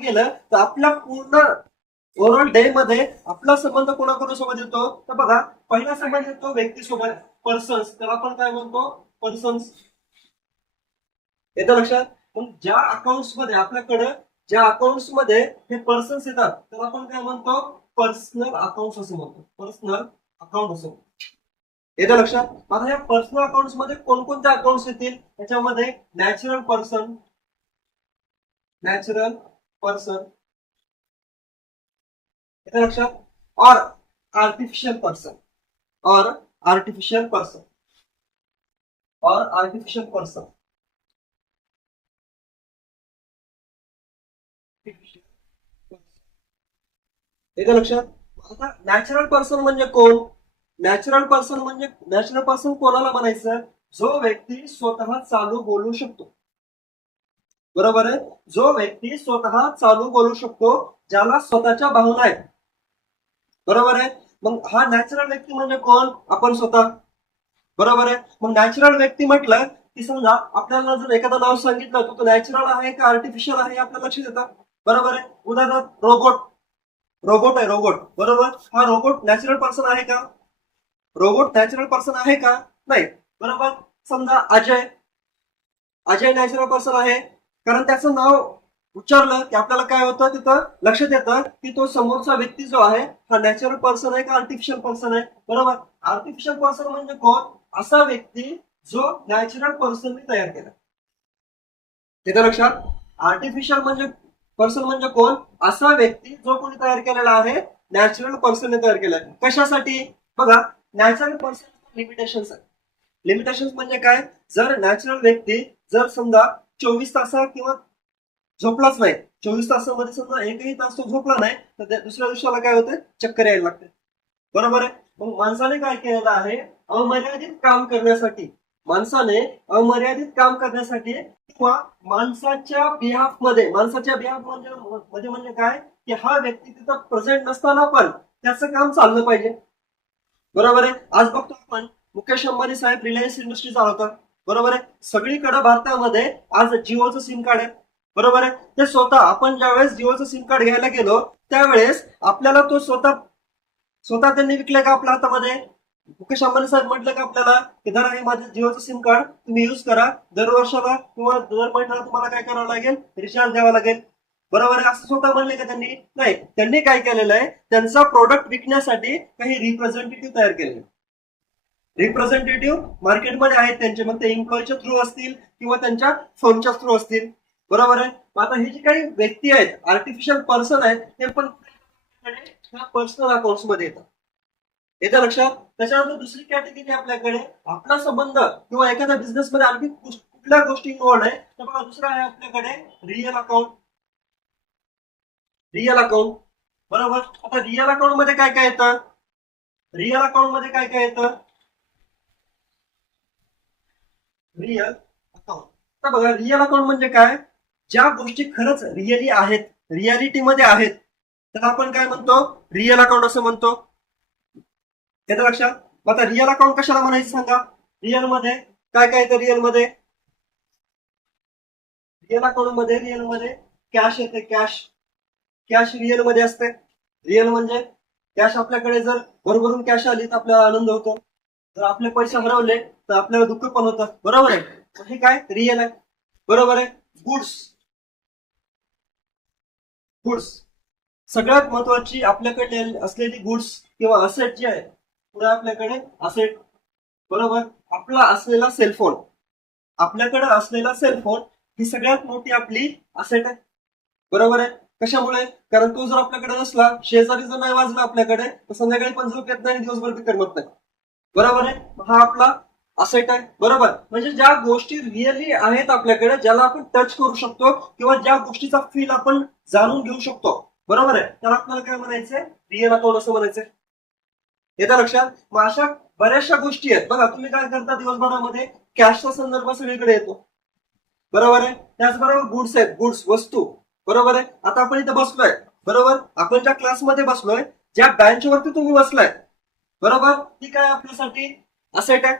गेलं तर आपल्या पूर्ण ओव्हरऑल डे मध्ये आपला संबंध कोणाकोणासोबत येतो तर बघा, पहिला संबंध येतो व्यक्तीसोबत, पर्सन्स, त्याला आपण काय म्हणतो, पर्सन्स. येतं लक्षात. मग ज्या अकाउंट्स मध्ये आपल्याकडे, ज्या अकाउंट्स मध्ये हे पर्सन्स येतात त्याला आपण काय म्हणतो, पर्सनल अकाउंट असं म्हणतो, पर्सनल अकाउंट असं. येतं लक्षात. आता या पर्सनल अकाउंट्स मध्ये कोणकोणते अकाउंट्स येतील, त्याच्यामध्ये नॅचरल पर्सन, नॅचरल पर्सन येतं लक्षात, और आर्टिफिशियल पर्सन, और आर्टिफिशियल पर्सन, और आर्टिफिशियल पर्सन. येतं लक्षात. आता नॅचरल पर्सन म्हणजे कोण, नॅचरल पर्सन कोणाला म्हणायचं, जो व्यक्ती स्वतः चालू बोलू शकतो. बरोबर आहे. जो व्यक्ती स्वतः चालू बोलू शकतो, ज्याला स्वतःच्या भावना आहेत. बरोबर आहे. मग हा नॅचरल व्यक्ती म्हणजे कोण, आपण स्वतः. बरोबर आहे. मग नॅचरल व्यक्ती म्हटलं की समजा आपल्याला जर एखादं नाव सांगितलं तर तो नॅचरल आहे का आर्टिफिशियल आहे आपल्या लक्षात येतं. बरोबर आहे. उदाहरणार्थ रोबोट, रोबोट आहे, रोबोट. बरोबर. हा रोबोट नॅचरल पर्सन आहे का, रोबोट नॅचरल पर्सन आहे का, नाही. बरोबर. समजा अजय, अजय नॅचरल पर्सन आहे, कारण त्याचं नाव उच्चारलं की आपल्याला काय होतं, तिथं लक्षात येतं की तो समोरचा व्यक्ती जो आहे हा नॅचरल पर्सन आहे का आर्टिफिशियल पर्सन आहे. बरोबर. आर्टिफिशियल पर्सन म्हणजे कोण, असा व्यक्ती जो नॅचरल पर्सनने तयार केला. तिथं लक्षात. आर्टिफिशियल म्हणजे पर्सन म्हणजे कोण, असा व्यक्ती जो कोणी तयार केलेला आहे, नॅचरल पर्सनने तयार केला. कशासाठी, बघा, नॅचरल पर्सन लिमिटेशन्स आहे. लिमिटेशन्स म्हणजे काय, जर नॅचरल व्यक्ती जर समजा 24 तास किंवा झोपलाच नाही, 24 तासामध्ये समजा एकही तास तो झोपला नाही तर दुसऱ्या दिवसाला काय होतं, चक्कर यायला लागते. बरोबर आहे. मग माणसाने काय केलेलं आहे, अमर्यादित काम करण्यासाठी, माणसाने अमर्यादित काम करण्यासाठी किंवा माणसाच्या बिहाफ म्हणजे काय, की हा व्यक्ती तिथं प्रेझेंट नसताना पण त्याचं काम चाललं पाहिजे. बरोबर आहे. आज बघतो आपण मुकेश अंबानी साहेब रिलायन्स इंडस्ट्री चालवतात. बरोबर आहे. सगळीकडे भारतामध्ये आज जिओचं सिम कार्ड आहे. बरोबर आहे. ते स्वतः, आपण ज्यावेळेस जिओचं सिम कार्ड घ्यायला गेलो त्यावेळेस आपल्याला तो स्वतः स्वतः त्यांनी विकलंय का आपल्या हातामध्ये, मुकेश अंबानी साहेब म्हटलं का आपल्याला की जरा हे माझं जिओचं सिम कार्ड तुम्ही युज करा, दर वर्षाला किंवा दर महिन्याला तुम्हाला काय करावं लागेल, रिचार्ज द्यावा लागेल. बरोबर आहे. असं स्वतः म्हणले का त्यांनी, नाही. त्यांनी काय केलेलं आहे, त्यांचा प्रोडक्ट विकण्यासाठी काही रिप्रेझेंटेटिव्ह तयार केले. रिप्रेझेंटेटिव्ह मार्केटमध्ये आहेत त्यांचे, मग ते एम्प्लॉईच्या थ्रू असतील किंवा त्यांच्या फर्मच्या थ्रू असतील. बरोबर आहे. आता हे जे काही व्यक्ती आहेत, आर्टिफिशियल पर्सन आहेत, ते पण पर्सनल अकाउंट्स मध्ये येतात. येतं लक्षात. त्याच्यानंतर दुसरी कॅटेगरी आपल्याकडे, आपला संबंध किंवा एखाद्या बिझनेस मध्ये आणखी कुठल्या गोष्टी इन्व्हॉल्ड आहे, तर बघा दुसरा आहे आपल्याकडे रिअल अकाउंट, रिअल अकाउंट. बरोबर. आता रिअल अकाउंट मध्ये काय काय येतं, रिअल अकाउंट मध्ये काय काय येतं, रिअल अकाउंट. तर बघा रिअल अकाउंट म्हणजे काय, ज्या गोष्टी खरंच रिअली आहेत, रियालिटी मध्ये आहेत, त्याला आपण काय म्हणतो, रिअल अकाउंट असं म्हणतो. येतं लक्षात. आता रिअल अकाउंट कशाला म्हणायचं सांगा, रिअल मध्ये काय काय येतं, रिअल मध्ये कॅश येते, कॅश, कॅश रिअल मध्ये असते. रिअल म्हणजे कॅश, आपल्याकडे जर भरभरून कॅश आली तर आपल्याला आनंद होतो, जर आपले पैसे हरवले तर आपल्याला दुःख पण होतं. बरोबर आहे. हे काय रिअल आहे. बरोबर आहे. गुड्स, गुड्स सगळ्यात महत्वाची आपल्याकडे असलेली गुड्स किंवा असेट जी आहे, पुढे आपल्याकडे असेट. बरोबर. आपला असलेला सेलफोन, आपल्याकडे असलेला सेलफोन ही सगळ्यात मोठी आपली असेट आहे. बरोबर आहे. कशामुळे, कारण तो जर आपल्याकडे नसला, शेजारी जर नाही वाजला आपल्याकडे, तर संध्याकाळी पण झोप येत नाही, दिवसभर बी करमत नाही. बरोबर आहे. हा आपला असेट आहे. बरोबर. म्हणजे ज्या गोष्टी रिअली आहेत आपल्याकडे, ज्याला आपण टच करू शकतो किंवा ज्या गोष्टीचा फील आपण जाणून घेऊ शकतो, बरोबर आहे, त्याला आपल्याला काय म्हणायचंय, रिअल अकाउंट असं म्हणायचंय. येतं लक्षात. मग अशा बऱ्याचशा गोष्टी आहेत. बघा तुम्ही काय करता दिवसभरामध्ये, कॅशचा संदर्भ सगळीकडे येतो. बरोबर आहे. त्याचबरोबर गुड्स आहेत, गुड्स वस्तू. बरोबर आहे. आता आपण इथं बसलोय, बरोबर, आपण ज्या क्लासमध्ये बसलोय, ज्या बेंचवरती तुम्ही बसलाय, बरोबर, ती काय आपल्यासाठी असेट आहे.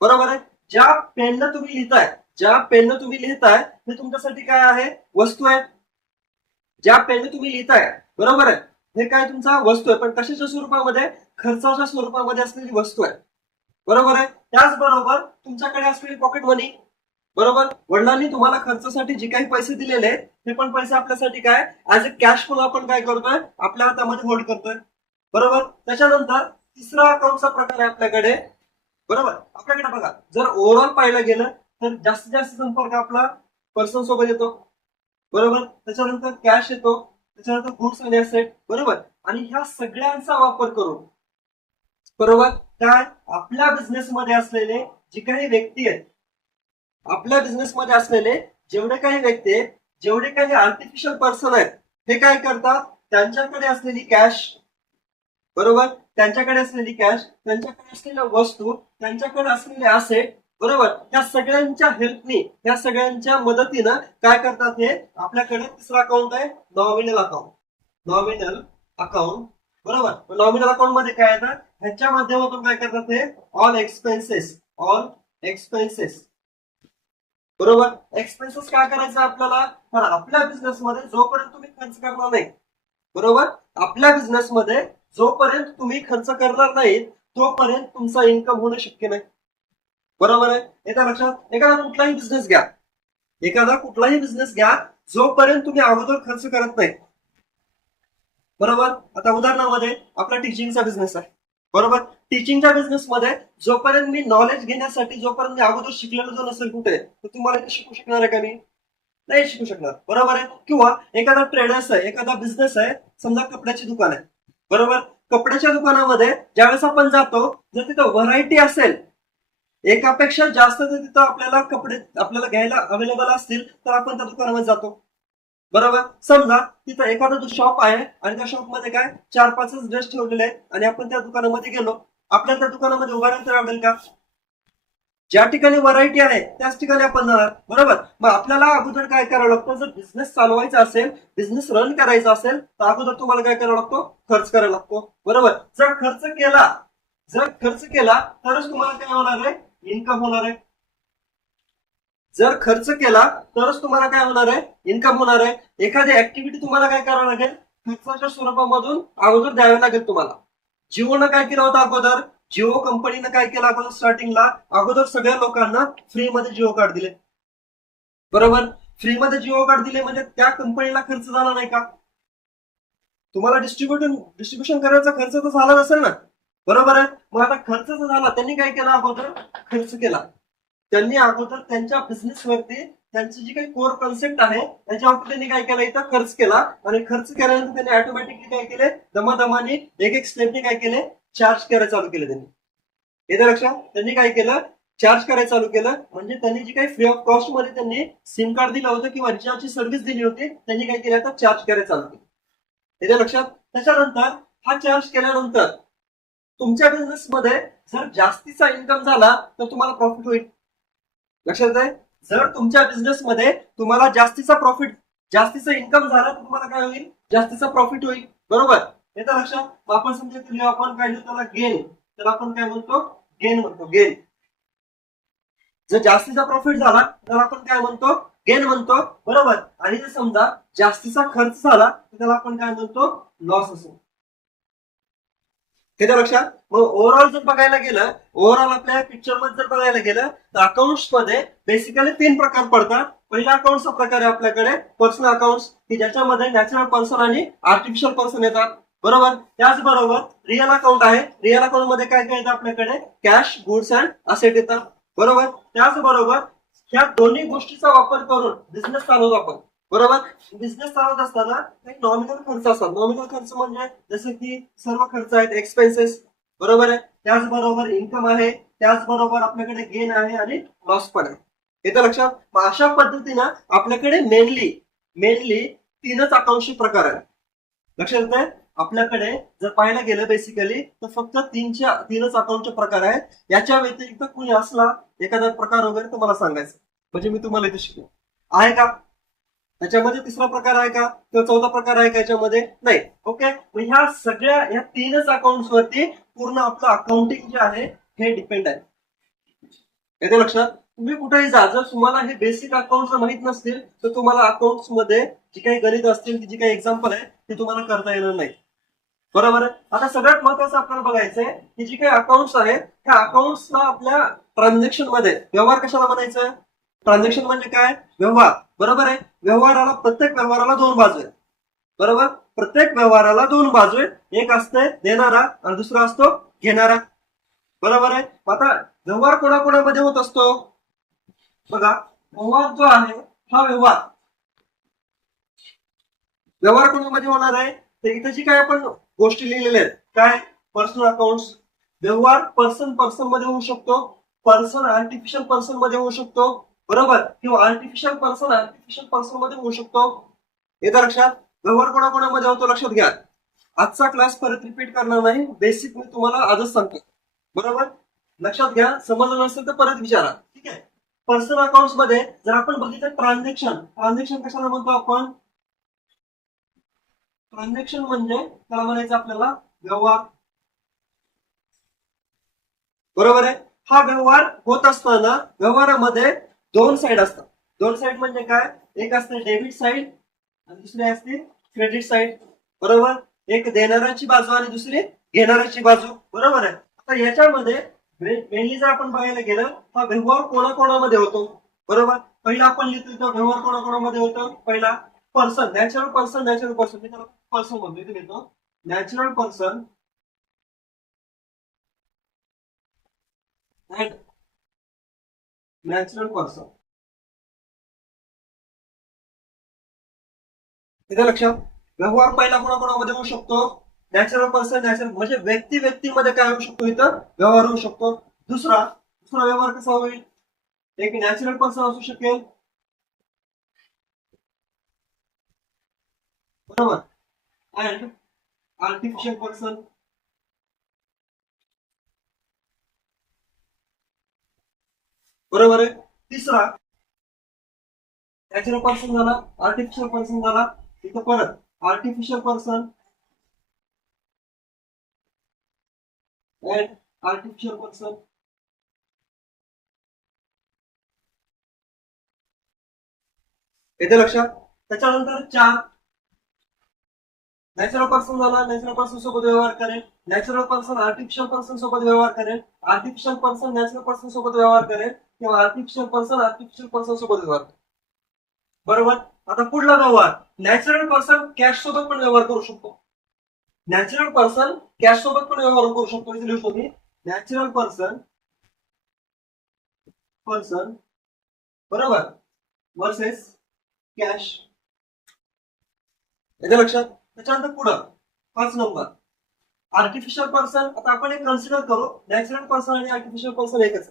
बरोबर आहे. ज्या पेननं तुम्ही लिहिताय, ज्या पेननं तुम्ही लिहिताय, ते तुमच्यासाठी काय आहे, वस्तू आहे. ज्या पेनने तुम्ही लिहिताय, बरोबर आहे, हे काय तुमचा वस्तू आहे, पण कशाच्या स्वरूपामध्ये? खर्चाच्या स्वरूपामध्ये असलेली वस्तू आहे, बरोबर आहे. त्याचबरोबर तुमच्याकडे असलेली पॉकेट मनी, बरोबर. वडिलांनी तुम्हाला खर्चासाठी जे काही पैसे दिलेले आहेत ते पण पैसे आपल्यासाठी काय ऍज अ कॅश म्हणून आपण काय करतोय, आपल्या हातामध्ये होल्ड करतोय, बरोबर. त्याच्यानंतर तिसरा अकाउंटचा प्रकार आहे आपल्याकडे, बरोबर. आपल्याकडे बघा, जर ओव्हरऑल पाहायला गेलं तर जास्तीत जास्त संपर्क आपला पर्सन सोबत येतो, बरोबर. त्याच्यानंतर कॅश येतो, त्याच्यानंतर गुड्स आणि असेट, बरोबर. आणि ह्या सगळ्यांचा वापर करून, बरोबर, काय आपल्या बिझनेसमध्ये असलेले जे काही व्यक्ती आहेत, आपल्या बिझनेसमध्ये असलेले जेवढे काही व्यक्ती आहेत, जेवढे काही आर्टिफिशियल पर्सन आहेत, हे काय करतात, त्यांच्याकडे असलेली कॅश, बरोबर, त्यांच्याकडे असलेली कॅश, त्यांच्याकडे असलेल्या वस्तू, त्यांच्याकडे असलेले असेट, बरोबर, त्या सगळ्यांच्या हेल्पनी, त्या सगळ्यांच्या मदतीनं काय करतात, हे आपल्याकडे तिसरा अकाउंट आहे नॉमिनल अकाउंट. नॉमिनल अकाउंट, बरोबर. नॉमिनल अकाउंट मध्ये काय येतात, ह्याच्या माध्यमातून काय करतात, हे ऑल एक्सपेन्सेस, ऑल एक्सपेन्सेस, बरोबर. एक्सपेन्सेस काय करायचं आपल्याला, तर आपल्या बिझनेसमध्ये जोपर्यंत तुम्ही खर्च करणार नाही, बरोबर, आपल्या बिझनेसमध्ये जोपर्यंत तुम्ही खर्च करणार नाही तोपर्यंत तुमचा इन्कम होणं शक्य नाही, बरोबर आहे. एका लक्षात, एखादा कुठलाही बिझनेस घ्या, एखादा कुठलाही बिझनेस घ्या, जोपर्यंत तुम्ही अगोदर खर्च करत नाही, बरोबर. आता उदाहरणामध्ये आपला टीचिंगचा बिझनेस आहे, बरोबर. टीचिंगच्या बिझनेसमध्ये जोपर्यंत मी नॉलेज घेण्यासाठी, जोपर्यंत मी अगोदर शिकलेलो जो नसेल कुठे, तर तुम्हाला इथे शिकू शकणार आहे का? मी नाही शिकू शकणार, बरोबर आहे. किंवा एखादा ट्रेडर्स आहे, एखादा बिझनेस आहे, समजा कपड्याची दुकान आहे, बरोबर. कपड्याच्या दुकानामध्ये ज्यावेळेस आपण जातो, जर तिथं व्हरायटी असेल, एकापेक्षा जास्त जर तिथं आपल्याला कपडे आपल्याला घ्यायला अवेलेबल असतील, तर आपण त्या दुकानामध्ये जातो, बरोबर. समजा तिथं एखादा शॉप आहे आणि त्या शॉप मध्ये काय 4-5 ड्रेस ठेवलेले आहेत आणि आपण त्या दुकानामध्ये गेलो, आपल्याला त्या दुकानामध्ये उभा राहायला आवडेल का? ज्या ठिकाणी व्हरायटी आहे त्याच ठिकाणी आपण जाणार, बरोबर. मग आपल्याला अगोदर काय करावं लागतं, जर बिझनेस चालवायचा असेल, बिझनेस रन करायचा असेल, तर अगोदर तुम्हाला काय करावं लागतो, खर्च करायला लागतो, बरोबर. जर खर्च केला तरच तुम्हाला काय होणार आहे, इन्कम होणार आहे. जर खर्च केला तरच तुम्हाला काय होणार आहे, इन्कम होणार आहे. एखादी ऍक्टिव्हिटी तुम्हाला काय करावं लागेल, खर्चाच्या स्वरूपामधून अगोदर द्यावे लागेल तुम्हाला. जिओनं काय केलं होतं अगोदर, जिओ कंपनीनं काय केलं अगोदर, स्टार्टिंगला अगोदर सगळ्या लोकांना फ्रीमध्ये जिओ कार्ड दिले, बरोबर. फ्रीमध्ये जिओ कार्ड दिले म्हणजे त्या कंपनीला खर्च झाला नाही का? तुम्हाला डिस्ट्रीब्युशन करायचा खर्च तर झाला नसेल ना, बरोबर आहे. मग आता खर्च जर झाला, त्यांनी काय केला अगोदर, खर्च केला. त्यांनी अगोदर त्यांच्या बिझनेसवरती त्यांची जी काही कोर कन्सेप्ट आहे त्याच्यावरती त्यांनी काय केलं, इथं खर्च केला. आणि खर्च केल्यानंतर त्यांनी ऑटोमॅटिकली काय केले, दमादमाने एक एक स्टेपने काय केले, चार्ज करायला चालू केले. त्यांनी येते लक्षात, त्यांनी काय केलं, चार्ज करायला चालू केलं. म्हणजे त्यांनी जी काही फ्री ऑफ कॉस्ट मध्ये त्यांनी सिम कार्ड दिलं होतं किंवा रिचार्जची सर्व्हिस दिली होती, त्यांनी काय केलं, आता चार्ज करायला चालू केलं. येते लक्षात. त्याच्यानंतर हा चार्ज केल्यानंतर तुमच्या बिझनेसमध्ये जर जास्तीचा इन्कम झाला तर तुम्हाला प्रॉफिट होईल. लक्षात आहे, जर तुमच्या बिझनेसमध्ये तुम्हाला जास्तीचा इन्कम झाला तर तुम्हाला काय होईल, जास्तीचा प्रॉफिट होईल, बरोबर. येतं लक्षात. आपण समजा आपण काय त्याला गेन, तर आपण काय म्हणतो, गेन म्हणतो, गेन. जर जास्तीचा प्रॉफिट झाला तर आपण काय म्हणतो, गेन म्हणतो, बरोबर. आणि जर समजा जास्तीचा खर्च झाला तर त्याला आपण काय म्हणतो, लॉस असतो. हे लक्षात. मग ओव्हरऑल जर बघायला गेलं, ओव्हरऑल आपल्या पिक्चर मध्ये जर बघायला गेलं तर अकाउंट्स मध्ये बेसिकली 3 प्रकार पडतात. पहिला अकाउंटचा प्रकार आहे आपल्याकडे पर्सनल अकाउंट्स, की ज्याच्यामध्ये नॅचरल पर्सन आणि आर्टिफिशियल पर्सन येतात, बरोबर. त्याचबरोबर रिअल अकाउंट आहे. रिअल अकाउंट मध्ये काय काय येतं आपल्याकडे, कॅश, गुड्स अँड असेट येतात, बरोबर. त्याचबरोबर ह्या दोन्ही गोष्टीचा वापर करून बिझनेस चालवतो आपण, बरोबर. बिझनेस चालवत असताना काही नॉमिनल खर्च असतात. नॉमिनल खर्च म्हणजे जसे की सर्व खर्च आहेत, एक्सपेन्सेस, बरोबर आहे. त्याचबरोबर इन्कम आहे, त्याचबरोबर आपल्याकडे गेन आहे आणि लॉस पण आहे. येतं लक्षात. अशा पद्धतीनं आपल्याकडे मेनली 3च अकाउंटचे प्रकार आहेत. लक्षात येत आहे. आपल्याकडे जर पाहायला गेलं बेसिकली तर फक्त 3च अकाउंटचे प्रकार आहेत. याच्या व्यतिरिक्त कुणी असला एखादा प्रकार वगैरे तुम्हाला सांगायचं, म्हणजे मी तुम्हाला इथे शिकलो आहे का, त्याच्यामध्ये तिसरा प्रकार आहे का किंवा चौथा प्रकार आहे का, याच्यामध्ये नाही. ओके. मग ह्या 3च अकाउंट वरती पूर्ण आपलं अकाउंटिंग जे आहे हे डिपेंड आहे. येते लक्षात. तुम्ही कुठेही जा, जर तुम्हाला हे बेसिक अकाउंट माहित नसतील तर तुम्हाला अकाउंट्स मध्ये जी काही गणित असतील, जी काही एक्झाम्पल आहे ते तुम्हाला करता येणार नाही. बरोबर आहे. आता सगळ्यात महत्वाचं आपल्याला बघायचंय की जी काही अकाउंट्स आहेत त्या अकाउंट्सला आपल्या ट्रान्झॅक्शन मध्ये व्यवहार कशाला म्हणायचं? ट्रान्झॅक्शन म्हणजे काय? व्यवहार. बरोबर आहे. व्यवहाराला, प्रत्येक व्यवहाराला दोन बाजू आहेत. बरोबर. प्रत्येक व्यवहाराला दोन बाजू आहेत. एक असते देणारा आणि दुसरा असतो घेणारा. बरोबर आहे. आता व्यवहार कोणाकोणामध्ये होत असतो? बघा, व्यवहार जो आहे हा व्यवहार कोणामध्ये होणार आहे? तर इथे जी काय आपण गोष्टी लिहिलेल्या आहेत, काय? Personal account. व्यवहार पर्सन पर्सन मध्ये होऊ शकतो, पर्सन आर्टिफिशियल पर्सन मध्ये होऊ शकतो. बरोबर. किंवा आर्टिफिशियल पर्सन आर्टिफिशियल पर्सन मध्ये होऊ शकतो. येतं लक्षात? व्यवहार कोणाकोणामध्ये होतो लक्षात घ्या. आजचा क्लास परत रिपीट करणार नाही, बेसिक मी तुम्हाला आजच सांगतो. बरोबर. लक्षात घ्या. समजलं नसेल तर परत विचारा. ठीक आहे. पर्सनल अकाउंट मध्ये जर आपण बघितलं ट्रान्झॅक्शन, ट्रान्झॅक्शन कशाला म्हणतो आपण? ट्रान्झॅक्शन म्हणजे त्याला म्हणायचं आपल्याला व्यवहार. बरोबर आहे. हा व्यवहार होत असताना व्यवहारामध्ये दोन साइड असतात. दोन साइड म्हणजे काय? एक असते डेबिट साइड आणि दुसरी असते क्रेडिट साइड. बरोबर. एक देणाऱ्याची बाजू आणि दुसरी घेणाऱ्याची बाजू. बरोबर आहे. आता याच्यामध्ये मेनली जर आपण बघायला गेलं हा व्यवहार कोणाकोणामध्ये होतो? बरोबर. पहिला आपण लिहितो व्यवहार कोणाकोणामध्ये होतो? पहिला person, natural person. Natural person मी त्याला पर्सन म्हणतो, इथे लिहितो natural person and natural person. इथे लक्षात, व्यवहार पहिला कोणाकोणामध्ये होऊ शकतो? Natural person. नॅचरल म्हणजे व्यक्ती व्यक्तीमध्ये काय होऊ शकतो? इथं व्यवहार होऊ शकतो. दुसरा दुसरा व्यवहार कसा होईल? एक नॅचरल पर्सन असू शकेल. बरोबर. And artificial person. बरोबर आहे. तिसरा नॅचरल पर्सन झाला, आर्टिफिशियल पर्सन झाला. इथं परत artificial person and artificial person. येते लक्षात? त्याच्यानंतर चार नॅचरल पर्सन झाला, नॅचरल पर्सन सोबत व्यवहार करेल. नॅचरल पर्सन आर्टिफिशियल पर्सन सोबत व्यवहार करेल. आर्टिफिशियल पर्सन नॅचरल पर्सन सोबत व्यवहार करेल किंवा आर्टिफिशियल पर्सन आर्टिफिशियल पर्सन सोबत व्यवहार करेल. बरोबर. आता पुढला व्यवहार, नॅचरल पर्सन कॅश सोबत पण व्यवहार करू शकतो. नॅचरल पर्सन कॅश सोबत पण व्यवहार करू शकतो. इथे लिहितो मी नॅचरल पर्सन पर्सन बरोबर वर्सेस कॅश. याच्या लक्षात. त्याच्यानंतर पुढं 5 नंबर आर्टिफिशियल पर्सन. आता आपण एक कन्सिडर करू, नॅचरल पर्सन आणि आर्टिफिशियल पर्सन एकच.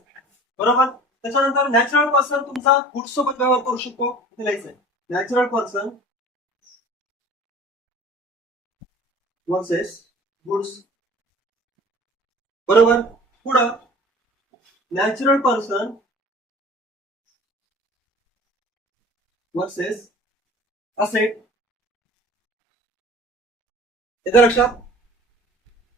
बरोबर. त्याच्यानंतर नॅचरल पर्सन तुमचा गुड्स सोबत व्यवहार करू शकतो. इथे लिहायचंय नॅचरल पर्सन वर्सेस गुड्स. बरोबर. पुढं नॅचरल पर्सन वर्सेस असेट. याच्या लक्षात.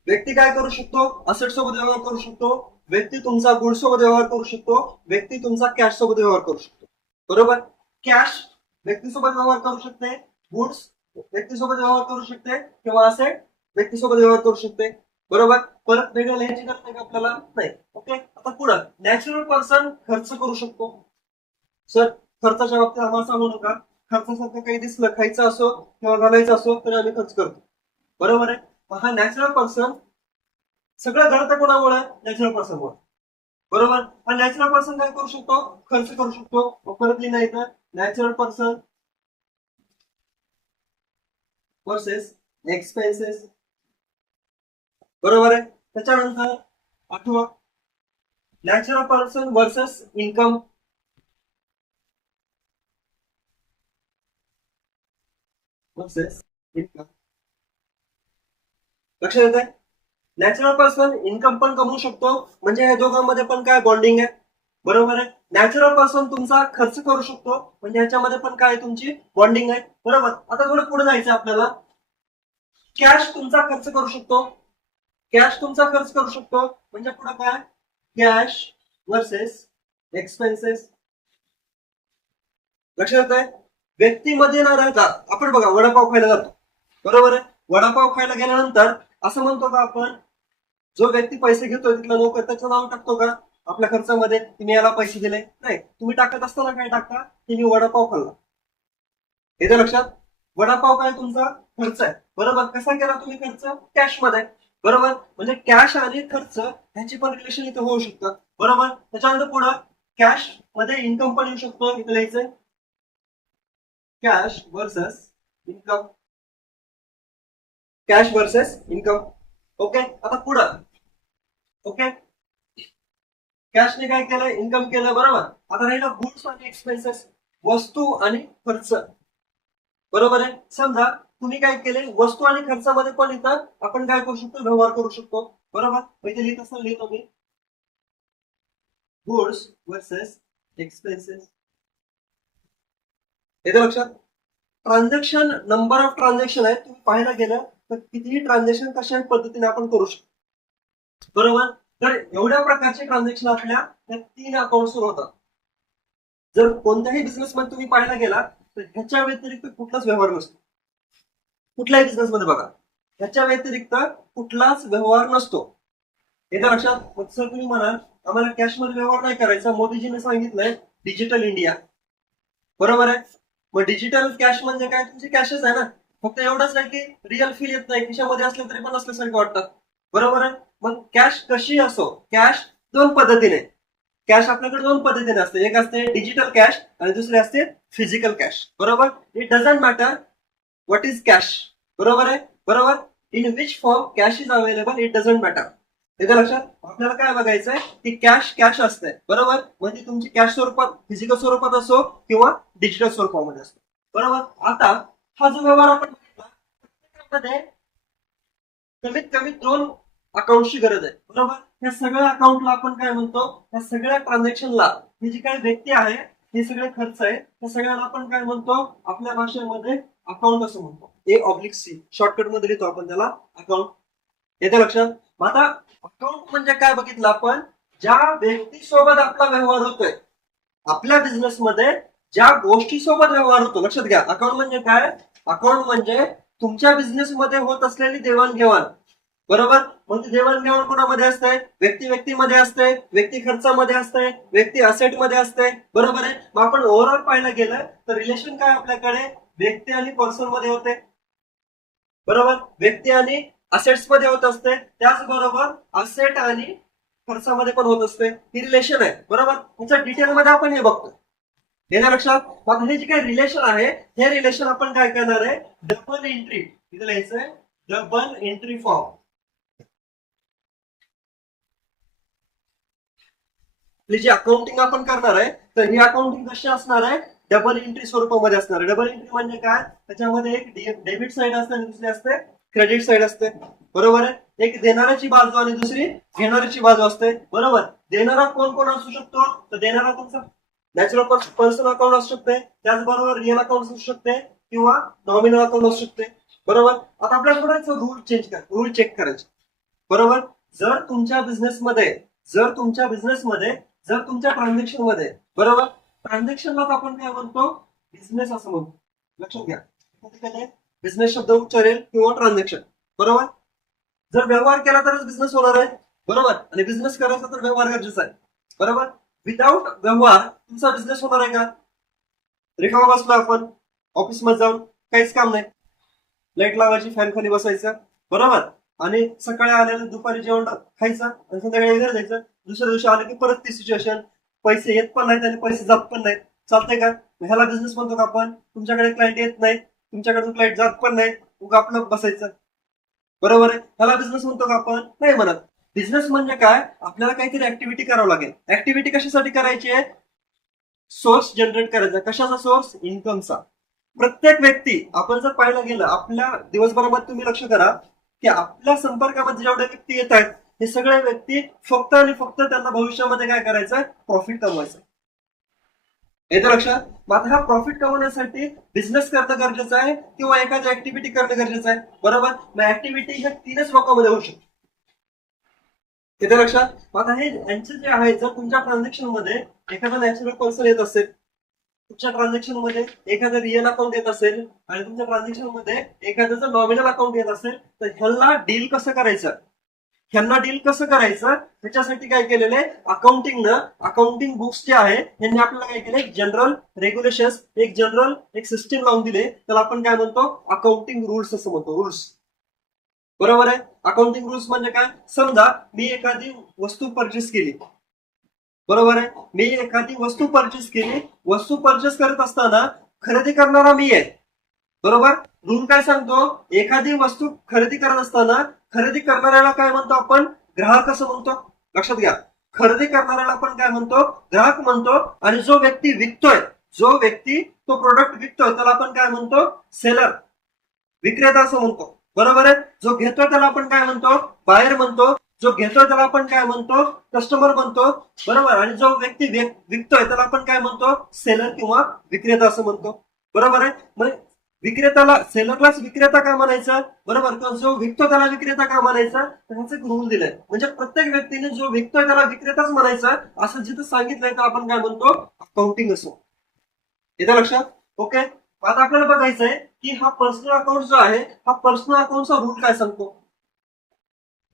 व्यक्ती काय करू शकतो? असेट सोबत व्यवहार करू शकतो. व्यक्ती तुमचा गुड सोबत व्यवहार करू शकतो. व्यक्ती तुमचा कॅश सोबत व्यवहार करू शकतो. बरोबर. कॅश व्यक्तीसोबत व्यवहार करू शकते, गुड्स व्यक्तीसोबत व्यवहार करू शकते किंवा असेट व्यक्तीसोबत व्यवहार करू शकते. बरोबर. परत वेगळं लिहायची गरज नाही आपल्याला. नाही. ओके. आता पुढं नॅचरल पर्सन खर्च करू शकतो. सर खर्चाच्या बाबतीत आम्हाला सांगू नका. खर्चासारखं काही दिसलं, खायचं असो किंवा घालायचं असो तर आम्ही खर्च करतो. बरोबर आहे. हा नॅचरल पर्सन सगळं घडतं कोणामुळे? नॅचरल पर्सनमुळे. बरोबर. हा नॅचरल पर्सन काय करू शकतो? खर्च करू शकतो. परत लिहिणं येतं नॅचरल पर्सन वर्सेस एक्सपेन्सेस. बरोबर आहे. त्याच्यानंतर 8वं natural person versus income. Versus income. लक्षात येत आहे? नॅचरल पर्सन इन्कम पण कमवू शकतो, म्हणजे या दोघांमध्ये पण काय बॉन्डिंग आहे. बरोबर आहे. नॅचरल पर्सन तुमचा खर्च करू शकतो, म्हणजे ह्याच्यामध्ये पण काय तुमची बॉन्डिंग आहे. बरोबर. आता थोडं पुढे जायचं आपल्याला. कॅश तुमचा खर्च करू शकतो. कॅश तुमचा खर्च करू शकतो म्हणजे पुढे काय? Cash versus expenses. लक्षात येत आहे? व्यक्तीमध्ये न राहता आपण बघा वडापाव खायला जातो, बरोबर आहे. वडापाव खायला गेल्यानंतर असं म्हणतो का आपण, जो व्यक्ती पैसे घेतोय तिथला नोकर त्याचं नाव टाकतो का आपल्या खर्चामध्ये, की मी याला पैसे दिले? नाही. तुम्ही टाकत असताना काय टाकता, की मी वडापाव खाल्ला. येते लक्षात? वडापाव काय तुमचा खर्च आहे, बरोबर. कसा केला तुम्ही खर्च? कॅश मध्ये, बरोबर. म्हणजे कॅश आणि खर्च ह्याची पण रिलेशन इथे होऊ शकतं, बरोबर. त्याच्यानंतर पुढं कॅश मध्ये इन्कम पण येऊ शकतो. इथे लिहायचंय cash versus income, cash versus income. Okay. आता पुढं ओके, कॅशने काय केलं, इन्कम केलं, बरोबर. आता राहिलं गुड्स आणि एक्सपेन्सेस, वस्तू आणि खर्च, बरोबर आहे. समजा तुम्ही काय केले, वस्तू आणि खर्चामध्ये पण इथं आपण काय करू शकतो, व्यवहार करू शकतो, बरोबर. इथे लिहित असताना लिहितो मी गुड्स वर्सेस एक्सपेन्सेस. येते लक्षात? ट्रान्झॅक्शन, नंबर ऑफ ट्रान्झॅक्शन आहे, तुम्ही पाहायला गेलं तर कितीही ट्रान्झॅक्शन कशा पद्धतीने आपण करू शकतो, बरोबर. तर एवढ्या प्रकारचे ट्रान्झॅक्शन आपल्या त्या 3 अकाउंट्सवर होतात. जर कोणत्याही बिझनेस मध्ये तुम्ही पाहायला गेला तर ह्याच्या व्यतिरिक्त कुठलाच व्यवहार नसतो. कुठल्याही बिझनेस मध्ये बघा, ह्याच्या व्यतिरिक्त कुठलाच व्यवहार नसतो. येत्या लक्षात? मग सर तुम्ही म्हणाल आम्हाला कॅश मध्ये व्यवहार नाही करायचा, मोदीजीने सांगितलंय डिजिटल इंडिया, बरोबर आहे. मग डिजिटल कॅश म्हणजे काय, तुमची कॅशच आहे ना, फक्त एवढंच आहे की रिअल फील येत नाही, खिशामध्ये असलं तरी पण असल्यासारखं वाटतं, बरोबर आहे. मग कॅश कशी असो, कॅश दोन पद्धतीने, कॅश आपल्याकडे दोन पद्धतीने असते, एक असते डिजिटल कॅश आणि दुसरी असते फिजिकल कॅश, बरोबर. It doesn't matter what is cash, बरोबर आहे, बरोबर. In which form cash is available it doesn't matter. येते लक्षात? आपल्याला काय बघायचंय की कॅश कॅश असते, बरोबर. म्हणजे तुमची कॅश स्वरूपात, फिजिकल स्वरूपात असो किंवा डिजिटल स्वरूपामध्ये असतो, बरोबर. आता हा जो व्यवहार आपण बघितला, प्रत्येकामध्ये कमीत कमी 2 अकाउंटची गरज आहे, बरोबर. या सगळ्या अकाउंटला आपण काय म्हणतो, या सगळ्या ट्रान्झॅक्शनला ही जी काही व्यक्ती आहे, हे सगळे खर्च आहे, त्या सगळ्याला आपण काय म्हणतो, आपल्या भाषेमध्ये अकाउंट असं म्हणतो. A/C शॉर्टकट मध्ये लिहितो आपण त्याला अकाउंट. येते लक्षात? मग आता अकाउंट म्हणजे काय बघितलं आपण, ज्या व्यक्तीसोबत आपला व्यवहार होतोय, आपल्या बिझनेस मध्ये ज्या गोष्टी सोबत व्यवहार होतो. लक्षात घ्या, अकाउंट म्हणजे काय, अकाउंट म्हणजे तुमच्या बिझनेस मध्ये होत असलेली देवाणघेवाण, बरोबर. मग ती देवाणघेवाण कोणामध्ये असते, व्यक्ती व्यक्तीमध्ये असते, व्यक्ती खर्चामध्ये असते, व्यक्ती असेट मध्ये असते, बरोबर आहे. मग आपण ओव्हरऑल पाहायला गेलं तर रिलेशन काय आपल्याकडे, व्यक्ती आणि पर्सन मध्ये होते, बरोबर. व्यक्ती आणि असेट्स मध्ये होत असते, त्याचबरोबर असेट आणि खर्चामध्ये पण होत असते. ही रिलेशन आहे, बरोबर. त्याच्या डिटेल मध्ये आपण हे बघतो. येण्या लक्षात? मग हे जे काही रिलेशन आहे, हे रिलेशन आपण काय करणार आहे, डबल एंट्री, इथे लिहायचंय डबल एंट्री फॉर्म. आपली जी अकाउंटिंग आपण करणार आहे, तर ही अकाउंटिंग कशी असणार आहे, डबल एंट्री स्वरूपामध्ये असणार आहे. डबल एंट्री म्हणजे काय, त्याच्यामध्ये एक डेबिट साइड असते आणि दुसरी असते क्रेडिट साइड असते, बरोबर आहे. एक देणाऱ्याची बाजू आणि दुसरी घेणाऱ्याची बाजू असते, बरोबर. देणारा कोण कोण असू शकतो, तर देणारा तुमचा नॅचरल पर्सनल अकाउंट असू शकते, त्याचबरोबर रिअल अकाउंट असू शकते किंवा नॉमिनल अकाउंट असू शकते, बरोबर. आता आपल्याला थोडं रूल चेंज कर, रूल चेक करायचे, बरोबर. जर तुमच्या बिझनेसमध्ये जर तुमच्या बिझनेसमध्ये जर तुमच्या ट्रान्झॅक्शन मध्ये, बरोबर, ट्रान्झॅक्शनलाच आपण काय म्हणतो, बिझनेस असं म्हणतो. लक्षात घ्या, बिझनेस शब्द उच्चारेल किंवा ट्रान्झॅक्शन, बरोबर. जर व्यवहार केला तरच बिझनेस होणार आहे, बरोबर. आणि बिझनेस करायचा तर व्यवहार गरजेचा आहे, बरोबर. विदाऊट व्यवहार तुमचा बिझनेस होणार आहे का? रिकामा बसलो आपण ऑफिस मध्ये जाऊन, काहीच काम नाही, लाईट लावायची, फॅन खाली बसायचं, बरोबर. आणि सकाळी आल्यानं दुपारी जेवण खायचं आणि संध्याकाळी घरी जायचं. दुसऱ्या दिवशी आलं की परत ती सिच्युएशन, पैसे येत पण नाहीत आणि पैसे जात पण नाहीत. चालतंय का? ह्याला बिझनेस म्हणतो का आपण? तुमच्याकडे क्लायंट येत नाही, तुमच्याकडून क्लायंट जात पण नाही, मग आपलं बसायचं, बरोबर आहे. ह्याला बिझनेस म्हणतो का आपण? नाही म्हणत. बिझनेस म्हणजे काय, आपल्याला काहीतरी ऍक्टिव्हिटी करावं लागेल. ऍक्टिव्हिटी कशासाठी करायची आहे? सोर्स जनरेट करायचा. कशाचा सोर्स? इन्कमचा. प्रत्येक व्यक्ती, आपण जर पाहायला गेलं आपल्या दिवसभरामध्ये, तुम्ही लक्ष करा की आपल्या संपर्कामध्ये जेवढे व्यक्ती येत आहेत, हे सगळे व्यक्ती फक्त आणि फक्त त्यांना भविष्यामध्ये काय करायचं, प्रॉफिट कमवायचं. येतं लक्षात? मात्र हा प्रॉफिट कमवण्यासाठी बिझनेस करणं गरजेचं आहे किंवा एखादी ऍक्टिव्हिटी करणं गरजेचं आहे, बरोबर. मग ऍक्टिव्हिटी ह्या 3च लोकांमध्ये होऊ शकते. येते लक्षात? आता हे यांचे जे आहे, जर तुमच्या ट्रान्झॅक्शन मध्ये एखादा नॅचरल पर्सन येत असेल, तुमच्या ट्रान्झॅक्शन मध्ये एखादं रिअल अकाउंट येत असेल आणि तुमच्या ट्रान्झॅक्शन मध्ये एखादं जर नॉमिनल अकाउंट येत असेल, तर ह्यांना डील कसं करायचं, त्याच्यासाठी काय केलेलं आहे, अकाउंटिंग बुक्स जे आहे यांनी आपल्याला काय केले, जनरल रेग्युलेशन्स, एक सिस्टीम लावून दिले. त्याला आपण काय म्हणतो, अकाउंटिंग रूल्स असं म्हणतो. रूल्स, बरोबर आहे. अकाउंटिंग रूल्स म्हणजे काय, समजा मी एखादी वस्तू परचेस केली, बरोबर आहे, मी एखादी वस्तू परचेस केली, वस्तू परचेस करत असताना खरेदी करणारा मी आहे, बरोबर. रूल काय सांगतो, एखादी वस्तू खरेदी करत असताना खरेदी करणाऱ्याला काय म्हणतो आपण, ग्राहक असं म्हणतो. लक्षात घ्या, खरेदी करणाऱ्याला आपण काय म्हणतो, ग्राहक म्हणतो. आणि जो व्यक्ती तो प्रोडक्ट विकतोय त्याला आपण काय म्हणतो, सेलर, विक्रेता असं म्हणतो, बरोबर आहे. जो घेतोय त्याला आपण काय म्हणतो, बायर म्हणतो. जो घेतोय त्याला आपण काय म्हणतो, कस्टमर म्हणतो, बरोबर. आणि जो व्यक्ती विकतोय त्याला आपण काय म्हणतो, सेलर किंवा विक्रेता असं म्हणतो, बरोबर आहे. मग विक्रेत्याला, सेलरलाच विक्रेता का म्हणायचं, बरोबर. किंवा जो विकतो त्याला विक्रेता का म्हणायचं, त्याचं एक रूल दिलाय. म्हणजे प्रत्येक व्यक्तीने जो विकतोय त्याला विक्रेताच म्हणायचं असं जिथं सांगितलंय तर आपण काय म्हणतो, अकाउंटिंग असो. येतं लक्षात? ओके. आता आपल्याला बघायचंय की हा पर्सनल अकाउंट जो आहे, हा पर्सनल अकाउंटचा रूल काय सांगतो.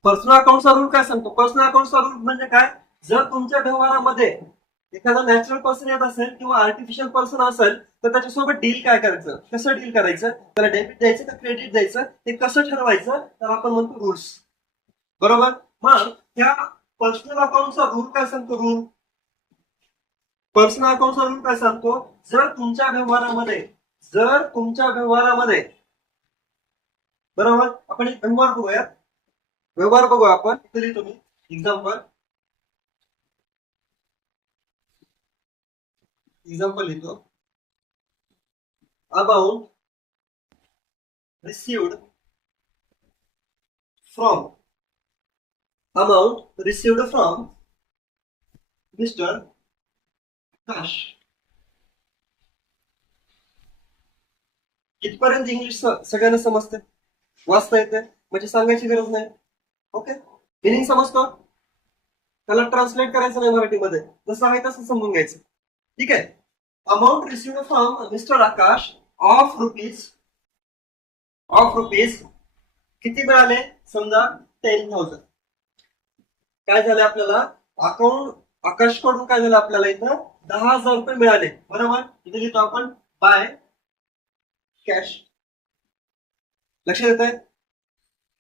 पर्सनल अकाउंटचा रूल म्हणजे काय, जर तुमच्या व्यवहारामध्ये एखादा नॅचरल पर्सन येत असेल किंवा आर्टिफिशियल पर्सन असेल, तर त्याच्यासोबत डील काय करायचं, कसं डील करायचं, त्याला डेबिट द्यायचं का क्रेडिट द्यायचं, हे कसं ठरवायचं, तर आपण म्हणतो रूल्स, बरोबर. मग त्या पर्सनल अकाउंटचा रूल काय सांगतो, पर्सनल अकाउंटचा रूल काय सांगतो, जर तुमच्या व्यवहारामध्ये बरोबर, आपण एक व्यवहार बघूया आपण. इथे तुम्ही एक्झाम्पल लिहितो. अमाऊंट रिसिव्ड फ्रॉम मिस्टर आकाश. इथपर्यंत इंग्लिश सगळ्यांना समजते, वाचता येते, म्हणजे सांगायची गरज नाही. ओके, मिनिंग समजतो, त्याला ट्रान्सलेट करायचं नाही मराठीमध्ये, जसं आहे तसं समजून घ्यायचं. ठीक आहे. Amount received from mister Aakash of rupees किती मिळाले, समजा 10,000. काय झाले आपल्याला, आकाशकडून काय झालं आपल्याला, इथं 10,000 रुपये मिळाले, बरोबर. इथे लिहितो आपण बाय कॅश. लक्षात येत आहे?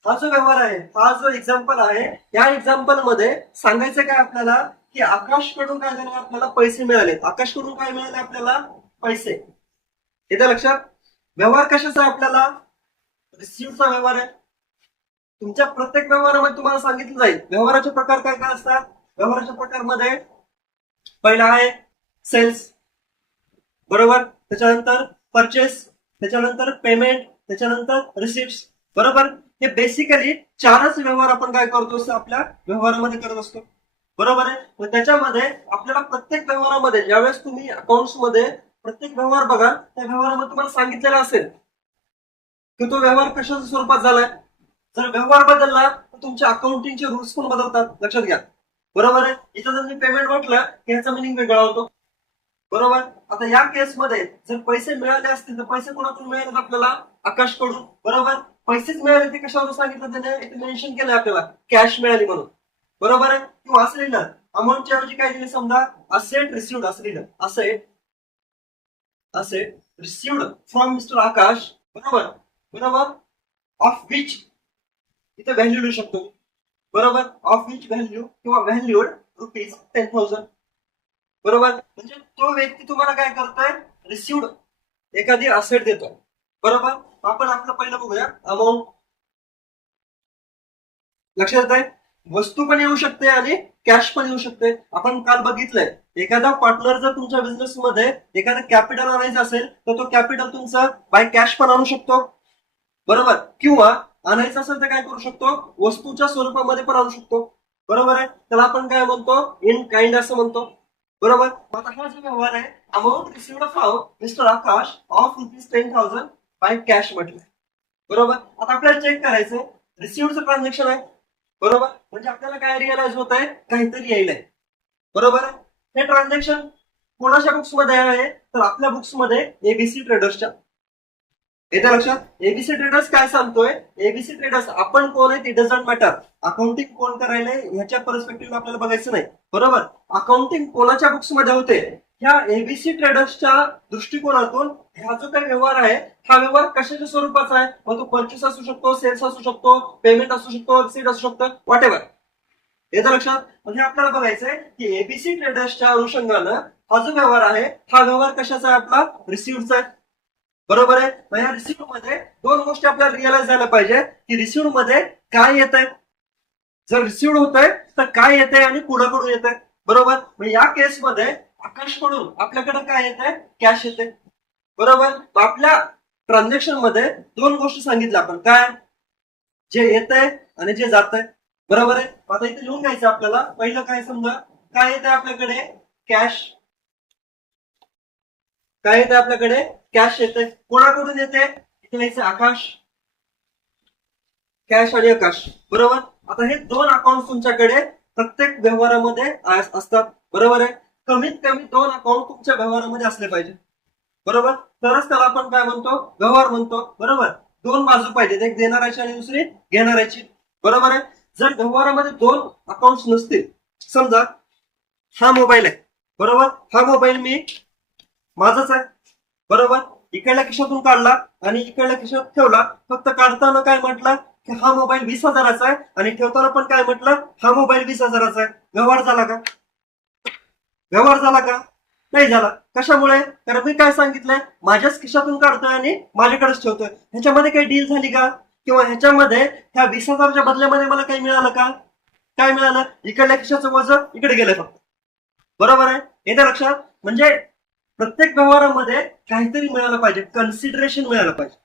हा जो व्यवहार आहे, हा जो एक्झाम्पल आहे, या एक्झाम्पल मध्ये सांगायचं काय आपल्याला, की आकाशकडून काय झालं, आपल्याला पैसे मिळाले. आकाशकडून काय मिळाले आपल्याला, पैसे. येतं लक्षात? व्यवहार कशाचा आहे आपल्याला, रिसिव्हचा व्यवहार आहे. तुमच्या प्रत्येक व्यवहारामध्ये तुम्हाला सांगितलं जाईल व्यवहाराचे प्रकार काय काय असतात. व्यवहाराच्या प्रकारमध्ये पहिला आहे सेल्स, बरोबर. त्याच्यानंतर परचेस, त्याच्यानंतर पेमेंट, त्याच्यानंतर रिसिप्ट, बरोबर. हे बेसिकली 4च व्यवहार आपण काय करतो, आपल्या व्यवहारामध्ये करत असतो, बरोबर आहे. मग त्याच्यामध्ये आपल्याला प्रत्येक व्यवहारामध्ये, ज्यावेळेस तुम्ही अकाउंट्स मध्ये प्रत्येक व्यवहार बघा, त्या व्यवहारामध्ये तुम्हाला सांगितलेलं असेल की तो व्यवहार कशाच्या स्वरूपात झालाय. जर व्यवहार बदलला तर तुमच्या अकाउंटिंगचे रूल्स पण बदलतात, लक्षात घ्या, बरोबर आहे. इथं जर मी पेमेंट म्हटलं की ह्याचा मिनिंग वेगळा होतो, बरोबर. आता या केसमध्ये जर पैसे मिळाले असतील तर पैसे कोणाकडून मिळाले आपल्याला, आकाशकडून, बरोबर. पैसेच मिळाले ते कशावर सांगितलं त्याने, इथे मेन्शन केलं आपल्याला, कॅश मिळाली म्हणून, बरोबर आहे. किंवा असं लिहिलं, अमाऊंटच्या ऐवजी काय दिले, समजा असेट रिसिव्ड असं लिहिलं, असेट रिसिव्ड फ्रॉम मिस्टर आकाश, बरोबर. ऑफ विच, इथे व्हॅल्यू लिहू शकतो, बरोबर. ऑफ विच व्हॅल्यू किंवा व्हॅल्यूड रुपीज 10,000, बरोबर. म्हणजे तो व्यक्ती तुम्हाला काय करतोय, रिसिव्ड एखादी असेट देतोय, बरोबर. आपण आपलं पहिलं बघूया अमाऊंट. लक्षात येत आहे, वस्तू पण येऊ शकते आणि कॅश पण येऊ शकते. आपण काल बघितलंय, एखादा पार्टनर जर तुमच्या बिझनेस मध्ये एखादा कॅपिटल आणायचं असेल तर तो कॅपिटल तुमचा बाय कॅश पण आणू शकतो, बरोबर. किंवा आणायचं असेल तर काय करू शकतो, वस्तूच्या स्वरूपामध्ये पण आणू शकतो, बरोबर आहे. त्याला आपण काय म्हणतो, इन काइंड असं म्हणतो, बरोबर. आता हा जो व्यवहार आहे, amount received from mister Aakash of rupees 10,000 by cash म्हटलं, बरोबर. आता आपल्याला चेक करायचं, रिसिव्हचं ट्रान्झॅक्शन आहे, बरोबर, म्हणजे आपल्याला काय रिअलाइज होत आहे, काहीतरी यायलंय. बरोबर आहे. हे ट्रान्झॅक्शन कोणाच्या बुक्स मध्ये आहे, तर आपल्या बुक्स मध्ये एबीसी ट्रेडर्सच्या. येत्या लक्षात एबीसी ट्रेडर्स काय सांगतोय, एबीसी ट्रेडर्स आपण कोण आहे इट डझंट मॅटर, अकाउंटिंग कोण करायलंय ह्याच्या पर्स्पेक्टिव्ह आपल्याला बघायचं नाही. बरोबर, अकाउंटिंग कोणाच्या बुक्स मध्ये होते, ह्या एबीसी ट्रेडर्सच्या दृष्टिकोनातून हा जो काही व्यवहार आहे, हा व्यवहार कशाच्या स्वरूपाचा आहे, मग तो परचेस असू शकतो, सेल्स असू शकतो, पेमेंट असू शकतो, रिसीट असू शकतो, व्हॉट एव्हर. येतं लक्षात. म्हणजे आपल्याला बघायचंय की एबीसी ट्रेडर्सच्या अनुषंगानं हा जो व्यवहार आहे, हा व्यवहार कशाचा आहे, आपला रिसिव्हचा आहे. बरोबर आहे. मग या रिसिव्ह मध्ये दोन गोष्टी आपल्याला रिअलाइज झाल्या पाहिजे की रिसिव्ह मध्ये काय येत आहे, जर रिसिव्ह होत आहे तर काय येत आहे आणि कुणाकडून येत आहे. बरोबर, मग या केसमध्ये आकाशकडून आपल्याकडे काय येत आहे, कॅश येते. बरोबर, आपल्या ट्रान्झॅक्शन मध्ये दोन गोष्टी सांगितल्या आपण, काय जे येत आहे आणि जे जात आहे. बरोबर आहे. आता इथे लिहून घ्यायचं आपल्याला. पहिलं काय, समजा काय येत आहे आपल्याकडे, कॅश. काय येते आपल्याकडे, कॅश येते. कोणाकडून येते, इथे लिहायचं आकाश, कॅश आणि आकाश. बरोबर, आता हे दोन अकाउंट तुमच्याकडे प्रत्येक व्यवहारामध्ये असतात. बरोबर आहे, कमीत कमी दोन अकाउंट तुमच्या व्यवहारामध्ये असले पाहिजे. बरोबर, तरच त्याला आपण काय म्हणतो, व्यवहार म्हणतो. बरोबर, दोन बाजू पाहिजेत, एक देणाऱ्याची आणि दुसरी घेणाऱ्याची. बरोबर आहे. जर व्यवहारामध्ये दोन अकाउंट नसतील, समजा हा मोबाईल आहे. बरोबर, हा मोबाईल मी माझाच आहे. बरोबर, इकडल्या खिशातून काढला आणि इकडल्या खिशात ठेवला. फक्त काढताना काय म्हटलं की हा मोबाईल 20,000चा आहे आणि ठेवताना पण काय म्हटलं, हा मोबाईल 20,000चा आहे. व्यवहार झाला का, व्यवहार झाला का, नाही झाला. कशामुळे, कारण मी काय सांगितलंय, माझ्याच खिशातून काढतोय आणि माझ्याकडेच ठेवतोय. ह्याच्यामध्ये काही डील झाली का, किंवा ह्याच्यामध्ये ह्या 20,000च्या बदल्यामध्ये मला काही मिळालं का, काय मिळालं, इकडल्या खिशाचं वजन इकडे गेलं फक्त. बरोबर आहे. येत्या लक्षात. म्हणजे प्रत्येक व्यवहारामध्ये काहीतरी मिळालं पाहिजे, कन्सिडरेशन मिळालं पाहिजे.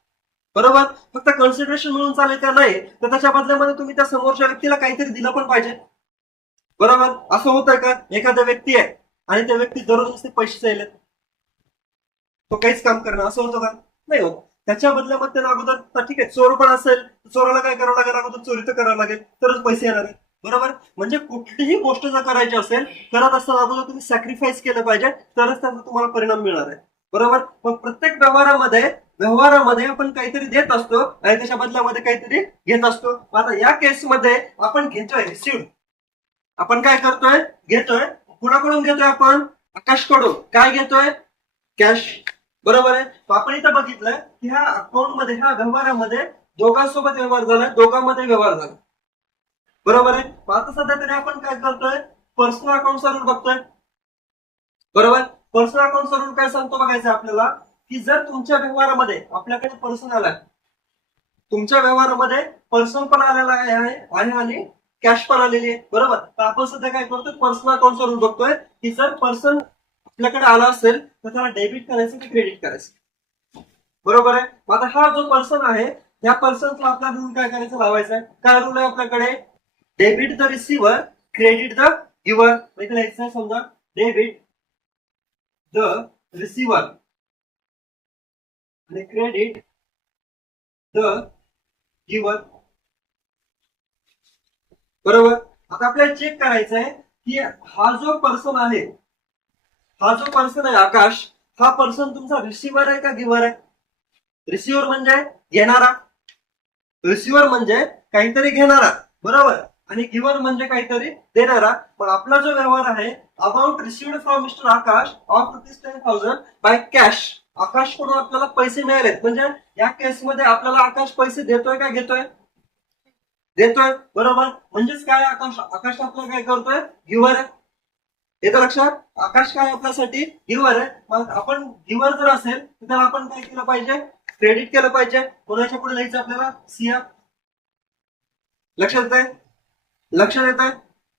बरोबर, फक्त कन्सिडरेशन मिळून चालेल का, नाही तर त्याच्या बदल्यामध्ये तुम्ही त्या समोरच्या व्यक्तीला काहीतरी दिलं पण पाहिजे. बरोबर, असं होतंय का, एखादा व्यक्ती आहे आणि त्या व्यक्ती दररोज नुसते पैसे चालले, तो काहीच काम करणं, असं होतं का, नाही होत. त्याच्या बदल्यामध्ये त्याला अगोदर, ठीक आहे चोर पण असेल, चोराला काय करावं लागेल, अगोदर चोरी तर करावं लागेल, तरच पैसे येणार आहे. बरोबर, म्हणजे कुठलीही गोष्ट जर करायची असेल, करत असताना अगोदर तुम्ही सॅक्रिफाईस केलं पाहिजे, तरच त्याचा तुम्हाला परिणाम मिळणार आहे. बरोबर, मग प्रत्येक व्यवहारामध्ये आपण काहीतरी देत असतो आणि त्याच्या बदल्यामध्ये काहीतरी घेत असतो. आता या केसमध्ये आपण घेतोय रिसिव्ह, आपण काय करतोय, घेतोय. कुणाकडून घेतोय आपण, आकाशकडून. काय घेतोय, कॅश. बरोबर आहे. आपण इथं बघितलं की ह्या अकाउंटमध्ये, ह्या व्यवहारामध्ये दोघांसोबत व्यवहार झाला, दोघांमध्ये व्यवहार झाला. बरोबर आहे. आता सध्या तरी आपण काय करतोय, पर्सनल अकाउंटचा रूल बघतोय. बरोबर, पर्सनल अकाउंटचा रूल काय सांगतो बघायचं आपल्याला, की जर तुमच्या व्यवहारामध्ये आपल्याकडे पर्सन आलाय, तुमच्या व्यवहारामध्ये पर्सन पण आलेला आहे आणि कॅश पण आलेली आहे. बरोबर, तर आपण सध्या काय करतोय, पर्सनल अकाउंटचा रूल बघतोय की जर पर्सन आपल्याकडे आला असेल तर त्याला डेबिट करायचं की क्रेडिट करायचं. बरोबर आहे. मग आता हा जो पर्सन आहे, या पर्सनचा आपला रूल काय करायचं, लावायचा आहे. काय रूल आहे आपल्याकडे, debit the receiver, credit the giver. लिहायचं समजा, डेबिट द रिसिव्हर आणि क्रेडिट द गिव्हर. बरोबर, आता आपल्याला चेक करायचं आहे की हा जो पर्सन आहे, हा जो पर्सन आहे आकाश, हा पर्सन तुमचा रिसिव्हर आहे का गिव्हर आहे. रिसिव्हर म्हणजे घेणारा, रिसिव्हर म्हणजे काहीतरी घेणारा. बरोबर, आणि गिव्हर म्हणजे काहीतरी देणारा. पण आपला जो व्यवहार आहे, amount received from mister Aakash of ₹10,000 by cash. आकाशकडून आपल्याला पैसे मिळालेत, म्हणजे या केसमध्ये आपल्याला आकाश पैसे देतोय का घेतोय, देतोय. बरोबर, म्हणजेच काय, आकाश आपल्याला काय करतोय, गिव्हर आहे. येतं लक्षात. आकाश काय आपल्यासाठी गिव्हर आहे. मग आपण गिव्हर जर असेल तर त्याला आपण काय केलं पाहिजे, क्रेडिट केलं पाहिजे. कोणाच्या पुढे लिहायचं आपल्याला, सीआर. लक्षात येत आहे, लक्षात येत आहे.